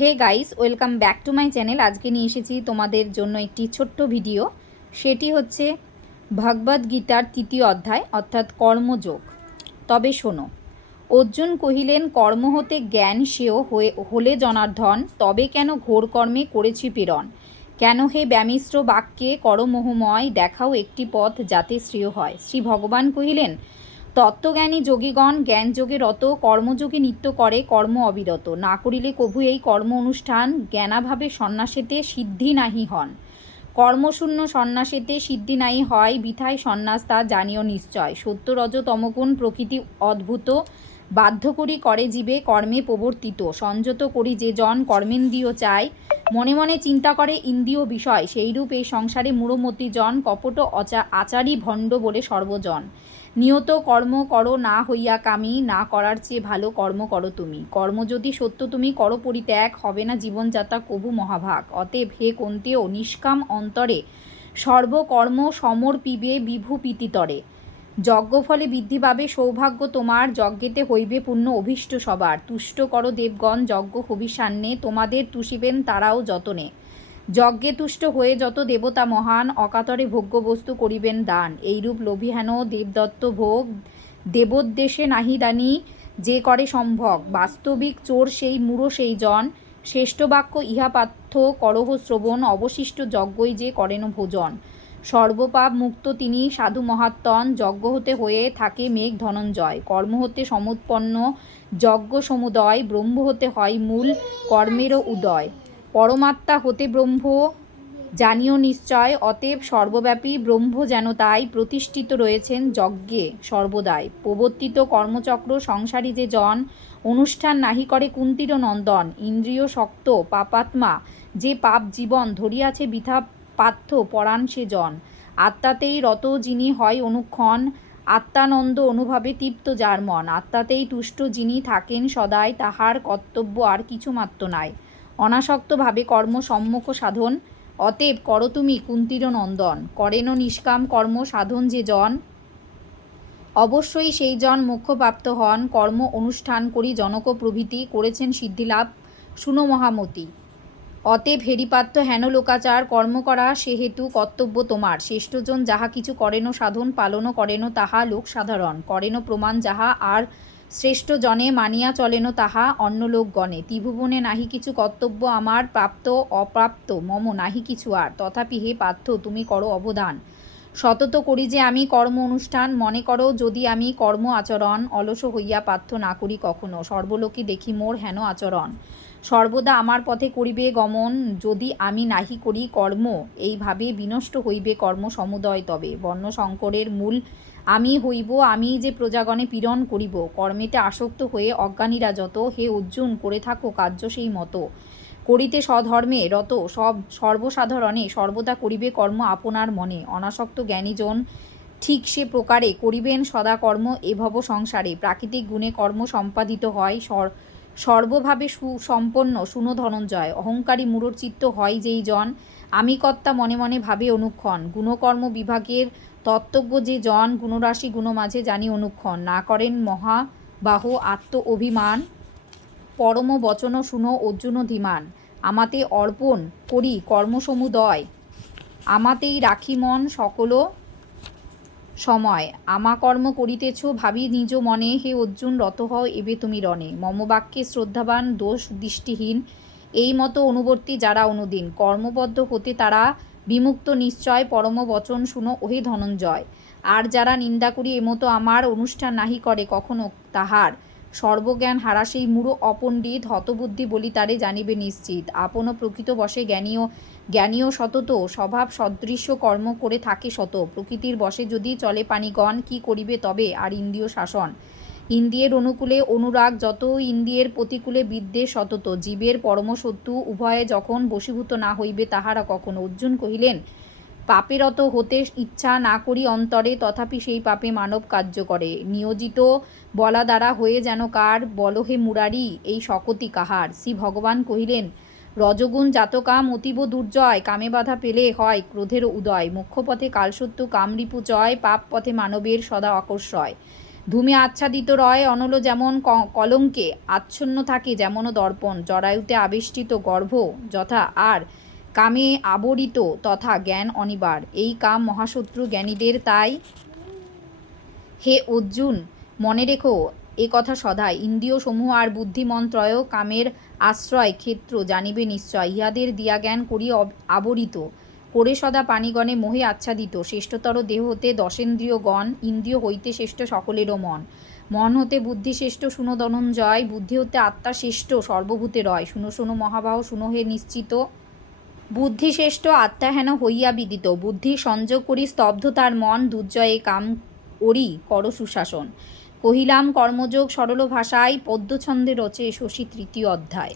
Hey guys, welcome back to my channel. আজকে নিয়ে এসেছি তোমাদের জন্য একটি ছোট্ট ভিডিও। সেটি হচ্ছে ভগবদ গীতার ৩য় অধ্যায় অর্থাৎ কর্মযোগ। তবে শোনো, অর্জুন কহিলেন, কর্ম হতে জ্ঞান সেও হলে জনার্দন, তবে কেন ঘোর কর্মে করেছি পীড়ন? কেন হে ব্যামিশ্র বাক্যে করমোহময়, দেখাও একটি পথ যাতে শ্রেয় হয়। শ্রী ভগবান কহিলেন, তত্ত্বজ্ঞানী যোগীগণ জ্ঞানযোগে রত, কর্মযোগে নিত্য করে কর্ম অবিরত। না করিলে কভু এই কর্ম অনুষ্ঠান, জ্ঞানাভাবে সন্ন্যাসেতে সিদ্ধি নাহি হন। কর্মশূন্য সন্ন্যাসেতে সিদ্ধি নাই হয়, বৃথায় সন্ন্যাস তা জানিও নিশ্চয়। সত্য রজ তমগুণ প্রকৃতি অদ্ভুত, বাধ্য করি করে জীবে কর্মে প্রবর্তিত। সংযত করি যে জন কর্মেন্দ্রিয় চায়, মনে মনে চিন্তা করে ইন্দ্রিয় বিষয়। সেইরূপ এই সংসারে মূঢ়মতি জন, কপট আচারী ভণ্ড বলে সর্বজন। নিয়ত কর্ম করো না হইয়া কামি, না করার চেয়ে ভালো কর্ম করো তুমি। কর্ম যদি সত্য তুমি করো পরিত্যাগ, হবে না জীবনযাত্রা কভু মহাভাগ। অতএব হে কন্তেয়, নিষ্কাম অন্তরে সর্বকর্ম সমর্পিবে বিভু প্রীতিতরে। যজ্ঞফলে বৃদ্ধি পাবে সৌভাগ্য তোমার, যজ্ঞেতে হইবে পূর্ণ অভীষ্ট সবার। তুষ্ট করো দেবগণ যজ্ঞ হবিষান্নে, তোমাদের তুষিবেন তারাও যতনে। যজ্ঞে তুষ্ট হয়ে যত দেবতা মহান, অকাতরে ভোগ্যবস্তু করিবেন দান। এইরূপ লোভিহেন দেবদত্ত ভোগ, দেবোদ্দেশে নাহি দানি যে করে সম্ভোগ। বাস্তবিক চোর সেই মূঢ় সেই জন, শ্রেষ্ঠ বাক্য ইহা পার্থ করহ শ্রবণ। অবশিষ্ট যজ্ঞই যে করেন ভোজন, সর্বপাপ মুক্ত তিনি সাধু মহাত্মন। যজ্ঞ হতে হয়ে থাকে মেঘ ধনঞ্জয়, কর্ম হতে সমুৎপন্ন যজ্ঞ সমুদয়। ব্রহ্ম হতে হয় মূল কর্মেরও উদয়, পরমাত্মা হতে ব্রহ্ম জানিও নিশ্চয়। অতএব সর্বব্যাপী ব্রহ্ম যেন তাই প্রতিষ্ঠিত রয়েছেন যজ্ঞে সর্বদাই। প্রবর্তিত কর্মচক্র সংসারী যে জন, অনুষ্ঠান নাহি করে কুন্তির নন্দন। ইন্দ্রিয় শক্ত পাপাত্মা যে পাপ জীবন, ধরিয়াছে বৃথা পার্থ পরাণ সে জন। আত্মাতেই রত যিনি হয় অনুক্ষণ, আত্মানন্দ অনুভবে তৃপ্ত যার মন। আত্মাতেই তুষ্ট যিনি থাকেন সদাই, তাহার কর্তব্য আর কিছু মাত্র নাই। অনাসক্তভাবে কর্ম সম্মুখ সাধন, অতএব করো তুমি কুন্তির নন্দন। করেন নিষ্কাম কর্ম সাধন যে জন, অবশ্যই সেই জন মোক্ষপ্রাপ্ত হন। কর্ম অনুষ্ঠান করি জনক প্রভৃতি করেছেন সিদ্ধিলাভ, শুনো মহামতি। অতএব হেরিপার্থ হেন লোকাচার, কর্ম করা সেহেতু কর্তব্য তোমার। শ্রেষ্ঠজন যাহা কিছু করেন সাধন, পালনও করেন তাহা লোক সাধারণ। করেন প্রমাণ যাহা আর শ্রেষ্ঠ জনে, মানিয়া চলেন তাহা অন্য লোকগণে। ত্রিভুবনে নাহি কিছু কর্তব্য আমার, প্রাপ্ত অপ্রাপ্ত মম নাহি কিছু আর। তথাপি হে পার্থ তুমি করো অবদান, সতত করি যে আমি কর্ম অনুষ্ঠান। মনে করো যদি আমি কর্ম আচরণ, অলস হইয়া পার্থ না করি কখনো। সর্বলোকে দেখি মোর হেন আচরণ, সর্বদা আমার পথে করিবে গমন। যদি আমি নাহি করি কর্ম, এইভাবে বিনষ্ট হইবে কর্ম সমুদয়। তবে বর্ণশঙ্করের মূল আমি হইব, আমি যে প্রজাগণে পীড়ন করিব। কর্মেতে আসক্ত হয়ে অজ্ঞানীরা যত, হে অর্জুন করে থাকো কার্য সেই মতো। করিতে স্বধর্মে রত সর্বসাধারণে, সর্বদা করিবে কর্ম আপনার মনে। অনাসক্ত জ্ঞানীজন ঠিক সে প্রকারে করিবেন সদা কর্ম এভব সংসারে। প্রাকৃতিক গুণে কর্ম সম্পাদিত হয় সর্বভাবে সুসম্পন্ন, শুনো ধনঞ্জয়। অহংকারী মূঢ়চিত্ত হয় যেই জন, আমি কর্তা মনে মনে ভাবে অনুক্ষণ। গুণকর্ম বিভাগের তত্ত্বজ্ঞ যে জন, গুণরাশি গুণ মাঝে জানি অনুক্ষণ। না করেন মহাবাহ আত্ম অভিমান, পরম বচন শুনো অর্জুন ধীমান। আমাতে অর্পণ করি কর্মসমুদয়, আমাতেই রাখি মন সকল সময়। আমা কর্ম করিতেছ ভাবি নিজ মনে, হে অর্জুন রত হও এবে তুমি রণে। মম বাক্যে শ্রদ্ধাবান দোষ দৃষ্টিহীন, এই মতো অনুবর্তী যারা অনুদিন। কর্মবদ্ধ হতে তারা বিমুক্ত নিশ্চয়, পরম বচন শুনো ওহে ধনঞ্জয়। আর যারা নিন্দা করি এমতো আমার, অনুষ্ঠান নাহি করে কখনো তাহার। সর্বজ্ঞান হারা সেই মূঢ় অপণ্ডিত, হতবুদ্ধি বলি তারে জানিবে নিশ্চিত। আপন প্রকৃত বশে জ্ঞানীয় সতত, স্বভাব সদৃশ্য কর্ম করে থাকে শত। প্রকৃতির বশে যদি চলে পানিগণ, কি করিবে তবে আর ইন্দ্রিয় শাসন। ইন্দ্রিয়ের অনুকূলে অনুরাগ যত, ইন্দ্রিয়ের প্রতিকূলে বিদ্বেষ সতত। জীবের পরমশত্রু উভয়ে যখন বশীভূত না হইবে তাহারা কখনো। অর্জুন কহিলেন, পাপেরত হতে ইচ্ছা না করি অন্তরে, তথাপি সেই পাপে মানব কার্য করে। নিয়োজিত বলা দ্বারা হয়ে যেন কার, বলহে মুরারি এই শকতি কাহার। শ্রী ভগবান কহিলেন, রজগুণ জাতকাম অতীব দুর্জয়, কামে বাধা পেলে হয় ক্রোধের উদয়। মুখ্যপথে কালসত্য কামরিপু জয়, পাপ পথে মানবের সদা আকর্ষয়। ধূমে আচ্ছাদিত রয় অনল যেমন কলঙ্কে আচ্ছন্ন থাকে যেমনও দর্পণ, জরায়ুতে আবেষ্টিত গর্ভ যথা আর কামে আবরিত তথা জ্ঞান অনিবার। এই কাম মহাশত্রু জ্ঞানীদের, তাই হে অর্জুন মনে রেখো এ কথা সদাই। ইন্দ্রিয় সমূহ আর বুদ্ধিমন্ত্রয় কামের আশ্রয় ক্ষেত্র জানিবে নিশ্চয়। ইহাদের দিয়া জ্ঞান করি আবরিত, করে সদা প্রাণীগণে মোহে আচ্ছাদিত। শ্রেষ্ঠতর দেহ হতে দশেন্দ্রিয়গণ, ইন্দ্রিয় হইতে শ্রেষ্ঠ সকলেরও মন। মন হতে বুদ্ধি শ্রেষ্ঠ শুনো ধনঞ্জয়, বুদ্ধি হতে আত্মা শ্রেষ্ঠ সর্বভূতে রয়। শুনো শুনো মহাবাহ শুনো হে নিশ্চিত, বুদ্ধি শ্রেষ্ঠ আত্মা হেন হইয়া বিদিত। বুদ্ধি সংযোগ করি স্তব্ধ তার মন, দুর্জয়ে কাম করি কর সুশাসন। কহিলাম কর্মযোগ সরল ভাষায়, পদ্যছন্দে রচে শশী তৃতীয় অধ্যায়।